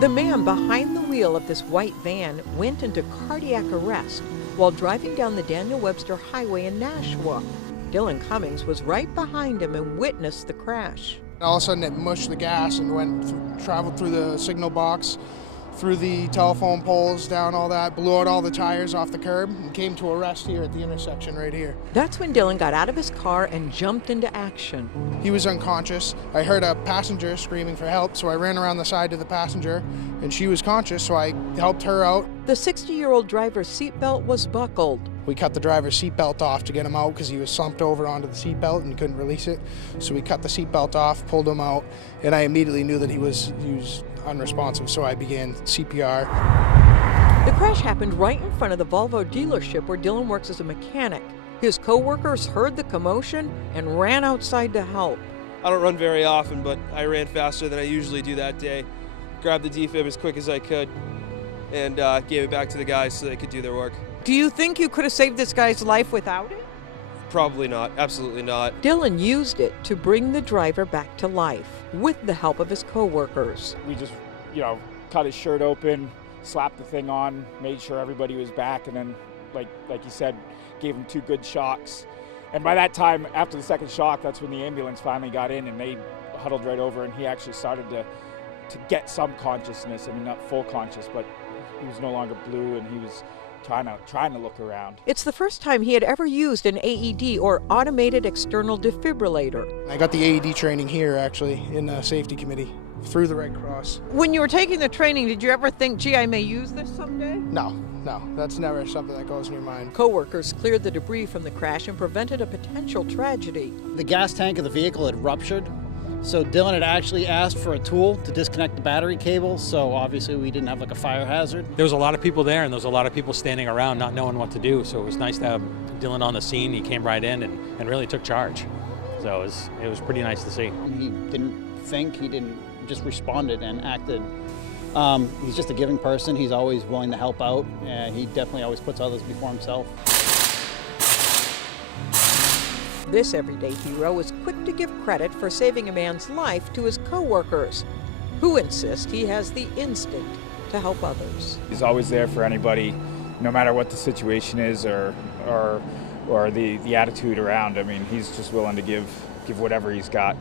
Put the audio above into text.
The man behind the wheel of this white van went into cardiac arrest while driving down the Daniel Webster Highway in Nashua. Dylan Cummings was right behind him and witnessed the crash. All of a sudden it mushed the gas and traveled through the signal box, through the telephone poles, down all that, blew out all the tires off the curb, and came to a rest here at the intersection right here. That's when Dylan got out of his car and jumped into action. He was unconscious. I heard a passenger screaming for help, so I ran around the side to the passenger, and she was conscious, so I helped her out. The 60-year-old driver's seatbelt was buckled. We cut the driver's seatbelt off to get him out because he was slumped over onto the seatbelt and he couldn't release it. So we cut the seatbelt off, pulled him out, and I immediately knew that he was unresponsive, so I began CPR. The crash happened right in front of the Volvo dealership where Dylan works as a mechanic. His coworkers heard the commotion and ran outside to help. I don't run very often, but I ran faster than I usually do that day. Grabbed the defib as quick as I could and gave it back to the guys so they could do their work. Do you think you could have saved this guy's life without it? Probably not. Absolutely not. Dylan used it to bring the driver back to life with the help of his coworkers. We just, cut his shirt open, slapped the thing on, made sure everybody was back, and then, like you said, gave him 2 good shocks. And by that time, after the second shock, that's when the ambulance finally got in and they huddled right over, and he actually started to get some consciousness. I mean, not full conscious, but he was no longer blue, and he was trying to look around. It's the first time he had ever used an AED, or automated external defibrillator. I got the AED training here, actually, in the safety committee, through the Red Cross. When you were taking the training, did you ever think, gee, I may use this someday? No, that's never something that goes in your mind. Coworkers cleared the debris from the crash and prevented a potential tragedy. The gas tank of the vehicle had ruptured, so Dylan had actually asked for a tool to disconnect the battery cable, so obviously we didn't have like a fire hazard. There was a lot of people there, and there was a lot of people standing around not knowing what to do, so it was nice to have Dylan on the scene. He came right in and really took charge. So it was pretty nice to see. He didn't think, he didn't, just responded and acted. He's just a giving person. He's always willing to help out, and he definitely always puts others before himself. This everyday hero is quick to give credit for saving a man's life to his coworkers, who insist he has the instinct to help others. He's always there for anybody, no matter what the situation is or the attitude around. I mean, he's just willing to give whatever he's got.